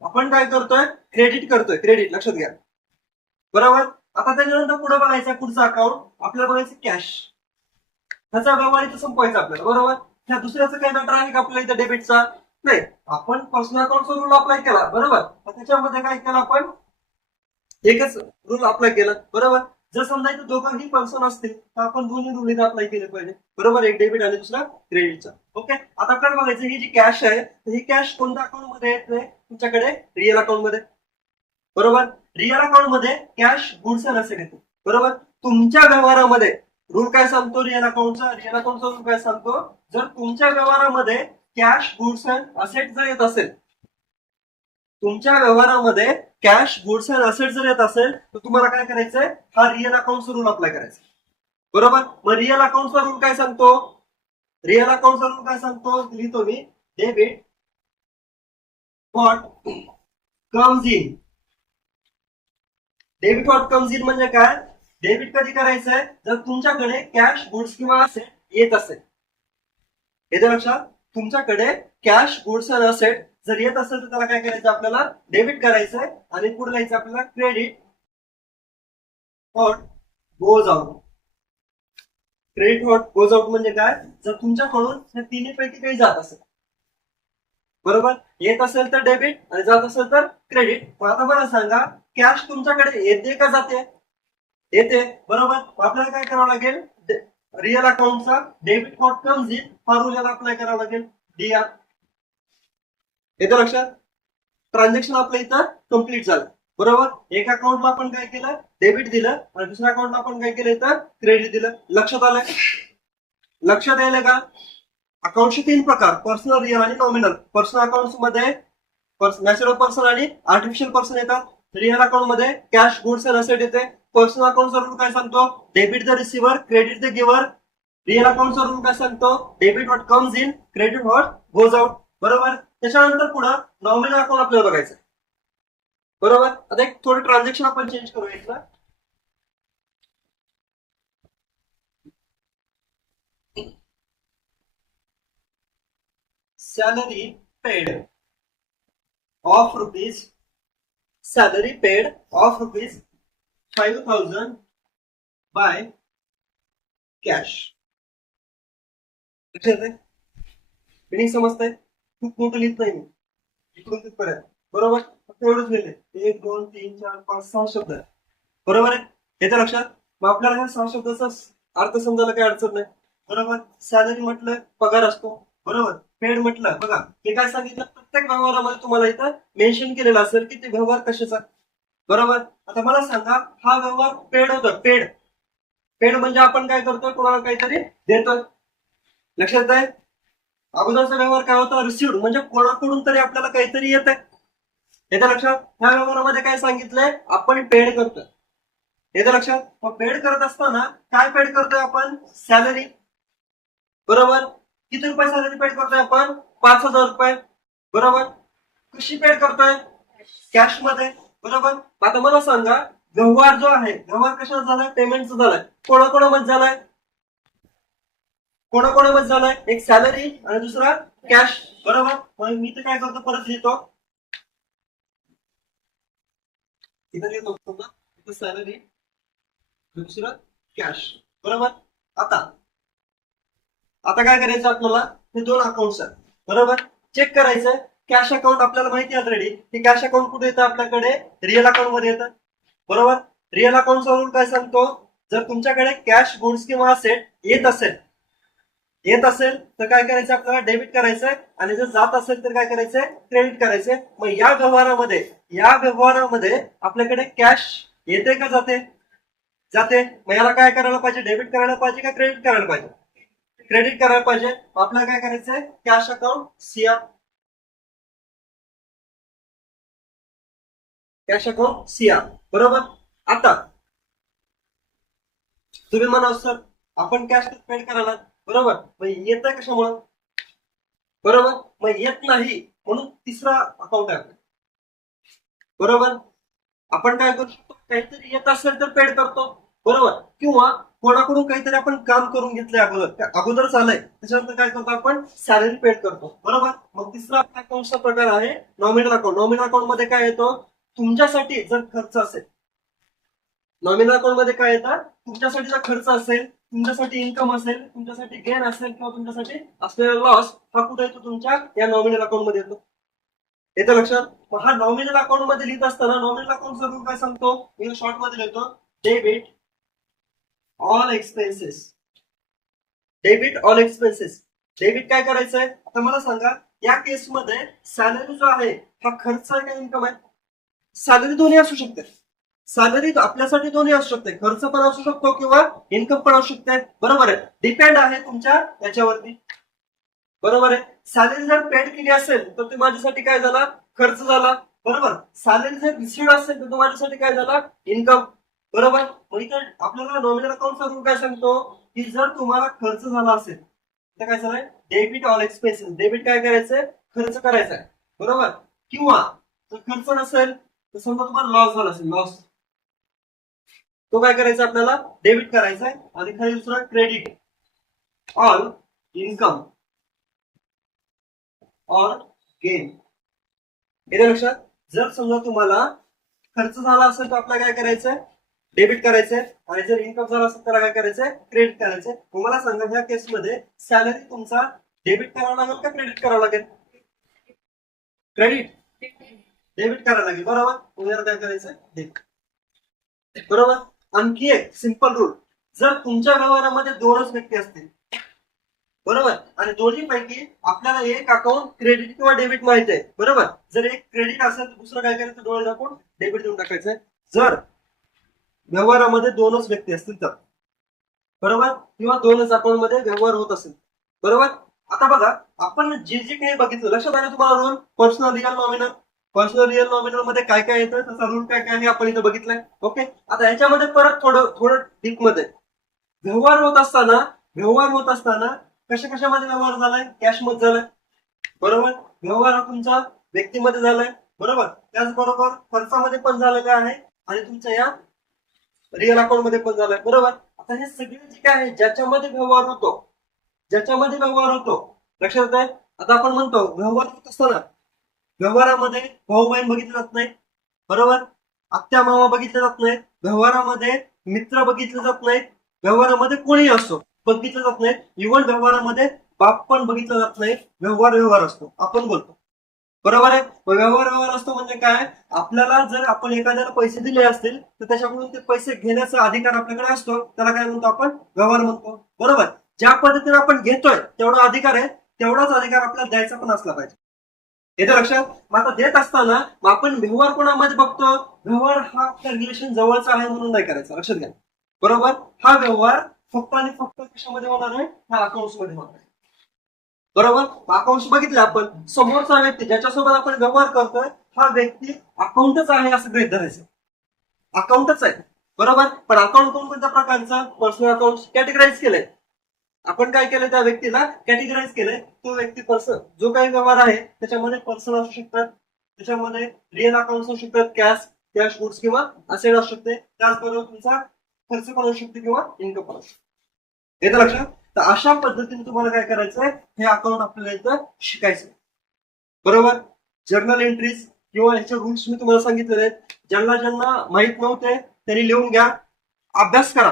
आपण काय करतोय, क्रेडिट करतोय, क्रेडिट. लक्षात घ्या. बरोबर, आता त्याच्यानंतर पुढे बघायचं, पुढचं अकाउंट आपल्याला बघायचं कॅश. त्याचा व्यवहार इथं संपवायचा आपल्याला. बरोबर, त्या दुसऱ्याचं काही मॅटर आहे का आपल्याला इथं डेबिटचा, नाही. आपण पर्सनल अकाउंटचा रूल अप्लाय केला. बरोबर, त्याच्यामध्ये काय केलं आपण, एकच रूल अप्लाय केला. बरोबर, जर समजा इथे दोघांही पर्सन असतील तर आपण दोन्ही रूल इथे अप्लाय केले पाहिजे, बरोबर. एक डेबिट आणि दुसरा क्रेडिटचा. ओके, आता काय बघायचं, ही जी कॅश आहे ही कॅश कोणत्या अकाउंट मध्ये येते, तुमच्याकडे रिअल अकाउंट मध्ये, बरोबर. रिअल अकाउंट मध्ये कॅश गुड्स अँड असेट येते, बरोबर. तुमच्या व्यवहारामध्ये रूल काय सांगतो रिअल अकाउंटचा, रिअल अकाउंटचा रूल काय सांगतो, जर तुमच्या व्यवहारामध्ये कॅश गुड्स अँड असेट जर येत असेल, तुमच्या व्यवहारामध्ये कॅश गुड्स अँड असेट जर येत असेल तर तुम्हाला काय करायचंय, हा रिअल अकाउंटचा रूल अप्लाय करायचा, बरोबर. मग रिअल अकाउंटचा रूल काय सांगतो, रिअल अकाउंटचा रूल काय सांगतो, लिहितो मी, debit what comes in. Debit what comes in म्हणजे काय, डेबिट कधी करायचंय, जर तुमच्याकडे कॅश गुड्स किंवा असेट येत असेल. येते लक्षात, तुमच्याकडे कॅश गुड्स अँड असेट जर येत असेल तर त्याला काय करायचं, आपल्याला डेबिट करायचंय आणि पुढे लिहायचं आपल्याला credit what goes out. Credit what goes out म्हणजे काय, जर तुमच्याकडून हे तिन्ही पैकी काही जात असेल, बरोबर. येत असेल तर डेबिट आणि जात असेल तर क्रेडिट. आता मला सांगा, कॅश तुमच्याकडे येते का जाते, येते, बरोबर. आपल्याला काय करावं लागेल, रिअल अकाउंटचा डेबिट व्हॉट कम्स इन हा रूल याला अप्लाय करावा लागेल, डीआर. येतं लक्षात, ट्रान्झॅक्शन आपलं इथं कम्प्लीट झालं, बरोबर. एक अकाउंटला आपण काय केलं, डेबिट दिलं आणि दुसऱ्या अकाउंटला आपण काय केलं, इथं क्रेडिट दिलं. लक्षात आलं, लक्षात यायला का. अकाउंटचे तीन प्रकार, पर्सनल, रिअल आणि नॉमिनल. पर्सनल अकाउंट मध्ये नॅचरल पर्सन आणि आर्टिफिशियल पर्सन येतात. रिअल अकाउंट मध्ये कॅश गुड्स अँड असेट येते. पर्सनल अकाउंटचा रूल काय सांगतो, debit the receiver credit the giver. Real अकाउंटचा रूल काय सांगतो, debit what comes in credit what goes out, बरोबर. त्याच्यानंतर पुढे नॉमिनल अकाउंट आपल्याला बघायचं, बरोबर. आता एक थोडं ट्रान्झॅक्शन आपण चेंज करूया इथलं. Salary paid of rupees, salary paid of rupees 5,000 by cash. लक्षात आहे, मिनिंग समजतंय, खूप मोठं लिहित नाही मी, इकडून तिथपर्यंत, बरोबर. फक्त एवढंच लिहिले, 1 2 3 4 5 6 शब्द आहे, बरोबर आहे. येतं लक्षात. मग आपल्याला ह्या 6 शब्दाचा अर्थ समजायला काही अडचण नाही, बरोबर. सॅलरी म्हटलं पगार असतो, बरोबर. पेड म्हटलं, बघा हे काय सांगितलं, प्रत्येक व्यवहारामध्ये तुम्हाला इथं मेन्शन केलेलं असेल की ते व्यवहार कशाचा, बरोबर. आता मला सांगा, हा व्यवहार पेड होता, पेड. पेड म्हणजे आपण काय करतोय, कोणाला काहीतरी देतोय. लक्षात आहे, अगोदरचा व्यवहार काय होता, रिसिव्ड म्हणजे कोणाकडून तरी आपल्याला काहीतरी येत आहे. येतं लक्षात. ह्या व्यवहारामध्ये काय सांगितलंय, आपण पेड करतोय. येतं लक्षात. मग पेड करत असताना काय पेड करतोय आपण, सॅलरी, बरोबर. किती रुपये सॅलरी पेड करतोय आपण, 5,000 रुपये, बरोबर. कशी पेड करतोय, कॅश मध्ये, बरोबर. आता मला सांगा, व्यवहार जो आहे, व्यवहार कशाचा झालाय, पेमेंटचा झालाय, कोणाकोणामध्ये झालाय, कोणाकोणामध्ये झालाय, एक सॅलरी आणि दुसरा कॅश, बरोबर. मग मी तर काय करतो, परत लिहितो, इथं लिहितो समजा, इथं सॅलरी दुसरं कॅश, बरोबर. आता आता काय करायचं आपल्याला, हे दोन अकाउंट आहेत, बरोबर. चेक करायचं, कॅश अकाउंट आपल्याला माहिती आहे ऑलरेडी, की कॅश अकाउंट कुठे येतं, आपल्याकडे रिअल अकाउंट मध्ये येतं, बरोबर. रिअल अकाउंटचा रूल काय सांगतो, जर तुमच्याकडे कॅश गुड्स किंवा असेट येत असेल, तर काय करायचं, आपल्याला डेबिट करायचंय आणि जर जात असेल तर काय करायचंय, क्रेडिट करायचंय. मग या व्यवहारामध्ये आपल्याकडे कॅश येते का जाते, जाते. मग याला काय करायला पाहिजे, डेबिट करायला पाहिजे का क्रेडिट करायला पाहिजे, क्रेडिट करायला पाहिजे. आपल्याला काय करायचंय, cash account CR, cash account CR, बरोबर. आता तुम्ही म्हणा, सर आपण कॅश पेड करायला, बरोबर. मग येत आहे कशामुळं, बरोबर. मग येत नाही म्हणून तिसरा अकाउंट आहे, बरोबर. आपण काय करू शकतो, काहीतरी येत असेल तर पेड करतो, बरोबर. किंवा कोणाकडून काहीतरी आपण काम करून घेतलंय, अगोदर चालय, त्याच्यानंतर काय करतो, आपण सॅलरी पेड करतो, बरोबर. मग तिसरा अकाउंटचा प्रकार आहे नॉमिनल अकाउंट. नॉमिनल अकाउंट मध्ये काय येतो, तुमच्यासाठी जर खर्च असेल, नॉमिनल अकाउंट मध्ये काय येतात, तुमच्यासाठी जर खर्च असेल, तुमच्यासाठी इन्कम असेल, तुमच्यासाठी गेन असेल किंवा तुमच्यासाठी असलेला लॉस, हा कुठे येतो, तुमच्या या नॉमिनल अकाउंट मध्ये येतो. येतं लक्षात. मग हा नॉमिनल अकाउंट मध्ये लिहित असताना नॉमिनल अकाउंटचा रूल काय सांगतो, मी शॉर्ट मध्ये लिहितो, debit all expenses. Debit all expenses. Debit काय करायचंय आता मला सांगा, या केसमध्ये सॅलरी जो आहे हा खर्च आहे का इन्कम आहे? सॅलरी दोन्ही असू शकते. सॅलरी आपल्यासाठी दोन्ही असू शकते, खर्च पण असू शकतो किंवा इन्कम पण असू शकते. बरोबर आहे, डिपेंड आहे तुमच्या याच्यावरती. बरोबर आहे, सॅलरी जर पेड केली असेल तर ते माझ्यासाठी काय झाला, खर्च झाला. बरोबर, सॅलरी जर रिसिव्ह असेल तर तो माझ्यासाठी काय झाला, इन्कम. बरोबर, मग इथं आपल्याला नॉमिनल अकाउंटचा रूल काय सांगतो की जर तुम्हाला खर्च झाला असेल तर काय झालंय, डेबिट ऑल एक्सपेन्सेस. डेबिट काय करायचंय, खर्च करायचा आहे. बरोबर, किंवा जर खर्च नसेल तर समजा तुम्हाला लॉस झाला असेल, लॉस, तो काय करायचा आपल्याला, डेबिट करायचा आहे. आणि खाली दुसरा credit all income or gain. येते लक्षात. जर समजा तुम्हाला खर्च झाला असेल तर आपल्याला काय करायचंय, डेबिट करायचंय. आणि जर इन्कम झाला असेल तर काय करायचंय, क्रेडिट करायचंय. मला सांगा ह्या केसमध्ये सॅलरी तुमचा डेबिट करावा लागेल का क्रेडिट करावं लागेल? क्रेडिट. डेबिट करावं लागेल. बरोबर, तुम्हाला काय करायचंय, डेबिट. बरोबर, आणखी एक सिंपल रूल. जर तुमच्या व्यवहारामध्ये दोनच व्यक्ती असतील, बरोबर, आणि दोन्ही पैकी आपल्याला एक अकाउंट क्रेडिट किंवा डेबिट माहित आहे. बरोबर, जर एक क्रेडिट असेल तर दुसरं काय करायचं, डोळे दाखवून डेबिट देऊन टाकायचंय. जर व्यवहारामध्ये दोनच व्यक्ती असतील तर, बरोबर, किंवा दोनच अकाउंट मध्ये व्यवहार होत असेल. बरोबर, आता बघा आपण जे जे काही बघितलं, लक्षात आलं तुम्हाला rule, personal real nominal. Personal real nominal मध्ये काय काय येतं, त्याचा रूल काय काय आहे आपण इथं बघितलंय. ओके, आता याच्यामध्ये परत थोडं थोडं डीप मध्ये व्यवहार होत असताना कशामध्ये व्यवहार झालाय, कॅश मध्ये झालाय. बरोबर, व्यवहार हा तुमचा व्यक्तीमध्ये झालाय. बरोबर, त्याचबरोबर खर्चामध्ये पण झालेला आहे आणि तुमच्या या रिअल अकाउंट मध्ये पण झालाय. बरोबर, आता हे सगळे जे काय आहे ज्याच्यामध्ये व्यवहार होतो, लक्षात येत आहे. आता आपण म्हणतो व्यवहार होत असताना व्यवहारामध्ये भाऊ बहीण बघितले जात नाही. बरोबर, आत्या मामा बघितले जात नाहीत. व्यवहारामध्ये मित्र बघितले जात नाहीत. व्यवहारामध्ये कोणीही असो बघितलं जात नाही. इव्हन व्यवहारामध्ये बाप पण बघितला जात नाही. व्यवहार असतो, आपण बोलतो. बरोबर आहे, व्यवहार असतो म्हणजे काय, आपल्याला जर आपण एखाद्याला पैसे दिले असतील तर त्याच्याकडून ते पैसे घेण्याचा अधिकार आपल्याकडे असतो, त्याला काय म्हणतो आपण, व्यवहार म्हणतो. बरोबर, ज्या पद्धतीने आपण घेतोय तेवढा अधिकार आहे, तेवढाच अधिकार आपल्याला द्यायचा पण असला पाहिजे. येतं लक्षात. मग आता देत असताना मग आपण व्यवहार कोणामध्ये बघतो, व्यवहार हा आपल्या रिलेशन जवळचा आहे म्हणून नाही करायचा, लक्षात घ्या. बरोबर, हा व्यवहार फक्त आणि फक्त कशामध्ये होणार आहे, ह्या अकाउंट्स मध्ये होणार आहे. बरोबर, अकाउंट्स बघितले आपण, समोरचा व्यक्ती ज्याच्यासोबत आपण व्यवहार करतोय हा व्यक्ती अकाउंटच आहे असं गृहीत धरायचं, अकाउंटच आहे. बरोबर, पण अकाउंट कोणत्या प्रकारचा, पर्सनल अकाउंट कॅटेगराईज केलंय. आपण काय केलं, त्या व्यक्तीला कॅटेगराईज केलंय. तो व्यक्ती पर्सन, जो काही व्यवहार आहे त्याच्यामध्ये पर्सन असू शकतात, त्याच्यामध्ये रिअल अकाउंट असू शकतात, कॅश गुड्स किंवा असेट असू शकते. त्याचबरोबर तुमचा खर्च पण असू शकते किंवा इन्कम पण असू शकते. येतं लक्षात. तर अशा पद्धतीने तुम्हाला काय करायचंय, हे अकाउंट आपल्याला इथं शिकायचं. बरोबर, जर्नल एंट्रीज किंवा ह्याचे रूल्स मी तुम्हाला सांगितलेले आहेत. ज्यांना ज्यांना माहित नव्हते त्यांनी लिहून घ्या, अभ्यास करा.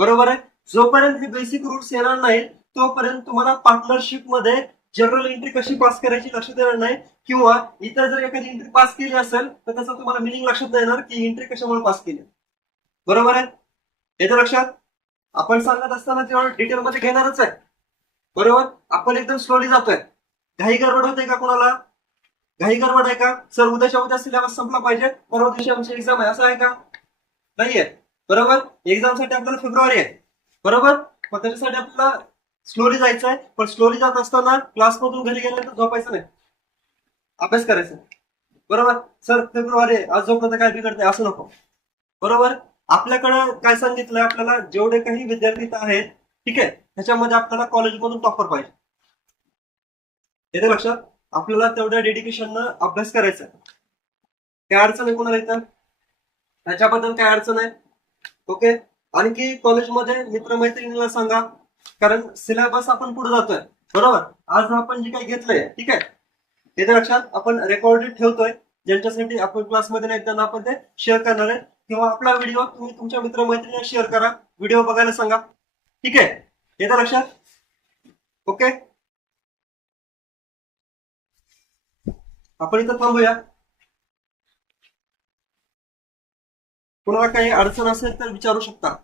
बरोबर आहे, जोपर्यंत हे बेसिक रूल्स येणार नाही तोपर्यंत तुम्हाला पार्टनरशिप मध्ये जर्नल एंट्री कशी पास करायची लक्षात येणार नाही. किंवा इतर जर एखादी एंट्री पास केली असेल तर त्याचा तुम्हाला मिनिंग लक्षात नाही येणार की एंट्री कशामुळे पास केली. बरोबर आहे, येतं लक्षात. आपण सांगत असताना तेवढं डिटेल मध्ये घेणारच आहे. बरोबर, आपण एकदम स्लोली जातोय. घाई गडबड होते का कोणाला, घाई गडबड आहे का, सर उद्याच्या उद्या सिलेबस संपला पाहिजे, परवा दिवशी आमची एक्झाम आहे, असं आहे का, नाहीये. बरोबर, एक्झाम साठी आपल्याला फेब्रुवारी आहे. बरोबर, पण त्याच्यासाठी आपल्याला स्लोली जायचं आहे. पण स्लोली जात असताना क्लासमधून घरी गेल्यानंतर झोपायचं नाही, अभ्यास करायचा. बरोबर, सर फेब्रुवारी आहे, आज झोपलं तर काय बिघडतंय असं नको. बरोबर, आपल्याकडं काय सांगितलंय, आपल्याला जेवढे काही विद्यार्थी आहेत, ठीक आहे, त्याच्यामध्ये आपल्याला कॉलेजमधून टॉपर पाहिजे. येते लक्षात. आपल्याला तेवढ्या डेडिकेशननं अभ्यास करायचा. काय अडचण आहे कोणाला इथं, त्याच्याबद्दल काय अडचण आहे. ओके, आणखी कॉलेजमध्ये मित्रमैत्रिणीला सांगा, कारण सिलेबस आपण पुढे जातोय. बरोबर, आज आपण जे काही घेतलंय, ठीक आहे, येते लक्षात. आपण रेकॉर्डेड ठेवतोय, ज्यांच्यासाठी आपण क्लासमध्ये नाही त्यांना आपण ते शेअर करणार आहे. किंवा आपला व्हिडिओ तुम्ही तुमच्या मित्रमैत्रिणीला शेअर करा, व्हिडिओ बघायला सांगा. ठीक आहे, येतं लक्षात. ओके, आपण इथं थांबूया. कोणाला काही अडचण असेल तर विचारू शकता.